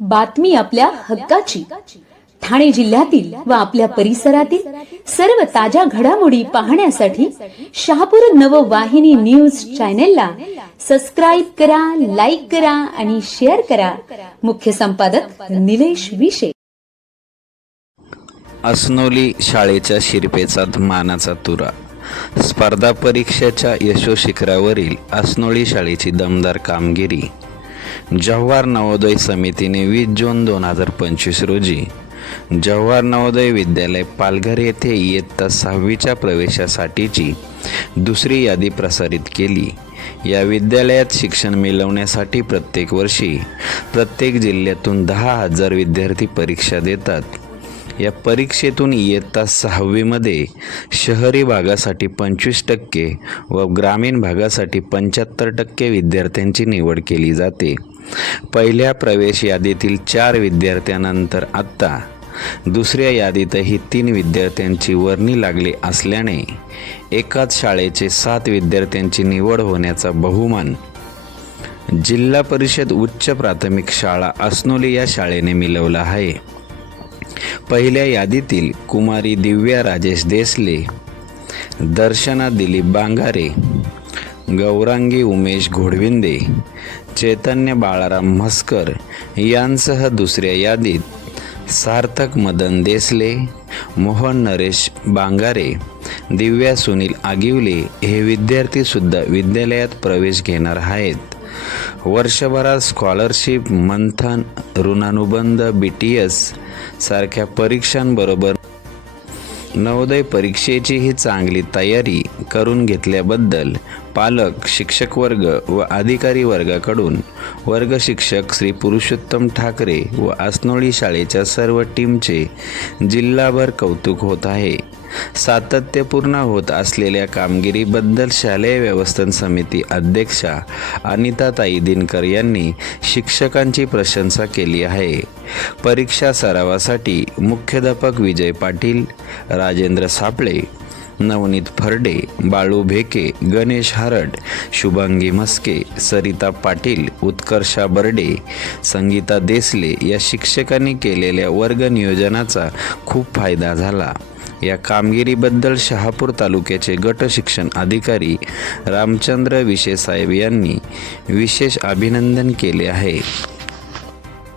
बातमी आपल्या हक्काची. ठाणे जिल्ह्यातील व आपल्या परिसरातील सर्व ताज्या घडामोडी पाहण्यासाठी शहापूर नववाहिनी न्यूज चॅनेलला सबस्क्राईब करा लाईक करा आणि शेअर करा. मुख्य संपादक निलेश विशे. असनोली शाळेच्या शिरपेचा मानाचा तुरा. स्पर्धा परीक्षेच्या यशोशिखरावरील असनोली शाळेची दमदार कामगिरी. जव्हार नवोदय समितीने वीस जून दोन हजार पंचवीस रोजी जव्हार नवोदय विद्यालय पालघर येथे इयत्ता सहावीच्या प्रवेशासाठीची दुसरी यादी प्रसारित केली. या विद्यालयात शिक्षण मिळवण्यासाठी प्रत्येक वर्षी प्रत्येक जिल्ह्यातून दहा हजार विद्यार्थी परीक्षा देतात. या परीक्षेतून इयत्ता सहावीमध्ये शहरी भागासाठी पंचवीस टक्के व ग्रामीण भागासाठी पंच्याहत्तर टक्के विद्यार्थ्यांची निवड केली जाते. पहिल्या प्रवेश यादीतील चार विद्यार्थ्यांनंतर आत्ता दुसऱ्या यादीतही तीन विद्यार्थ्यांची वर्णी लागली असल्याने एकाच शाळेचे सात विद्यार्थ्यांची निवड होण्याचा बहुमान जिल्हा परिषद उच्च प्राथमिक शाळा असनोली या शाळेने मिळवला आहे. पहिल्या यादीतील कुमारी दिव्या राजेश देसले दर्शना दिलीप बांगारे गौरांगी उमेश घोडविंदे चैतन्य बाळाराम म्हस्कर यांसह दुसऱ्या यादीत सार्थक मदन देसले मोहन नरेश बांगारे दिव्या सुनील आगिवले हे विद्यार्थीसुद्धा विद्यालयात प्रवेश घेणार आहेत. वर्षभरात स्कॉलरशिप मंथन ऋणानुबंध बी टी एस सारख्या परीक्षांबरोबर नवोदय परीक्षेचीही चांगली तयारी करून घेतल्याबद्दल पालक शिक्षक वर्ग व अधिकारी वर्गाकडून वर्ग शिक्षक श्री पुरुषोत्तम ठाकरे व आसनोळी शाळेच्या सर्व टीमचे जिल्हाभर कौतुक होत आहे. सातत्यपूर्ण होत असलेल्या कामगिरीबद्दल शालेय व्यवस्थापन समिती अध्यक्षा अनिताताई दिनकर यांनी शिक्षकांची प्रशंसा केली आहे. परीक्षा सरावासाठी मुख्याध्यापक विजय पाटील राजेंद्र सापळे नवनीत फरडे बाळू भेके गणेश हरड शुभांगी मस्के सरिता पाटील उत्कर्षा बर्डे संगीता देसले या शिक्षकांनी केलेल्या वर्ग नियोजनाचा खूप फायदा झाला. या कामगिरीबद्दल शहापूर तालुक्याचे गट शिक्षण अधिकारी रामचंद्र विशेसाहेब यांनी विशेष अभिनंदन केले आहे.